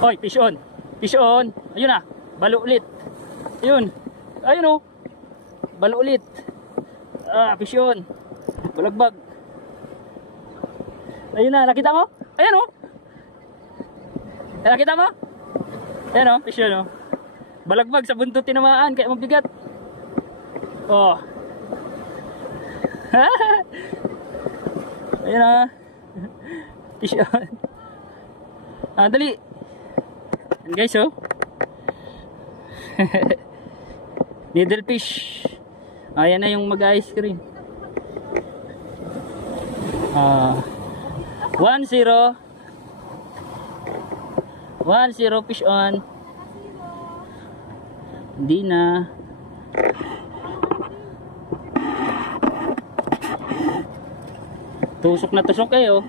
Oy, fish on. Fish on. Ayun na. Balo ulit. Ayun. Ayun oh. Balo ulit. Fish on. Balagbag. Ayun na, nakita mo? Ayan oh. Nakita mo? Ayan oh, fish on oh. Balagbag sa buntot tinamaan kaya mabigat. Oh. Ayun na. Fish on. Dali. Ayan guys oh. Needle fish. Ayan na yung mag-ice cream. 1-0. 1-0 fish on. Hindi na. Tusok na tusok kayo.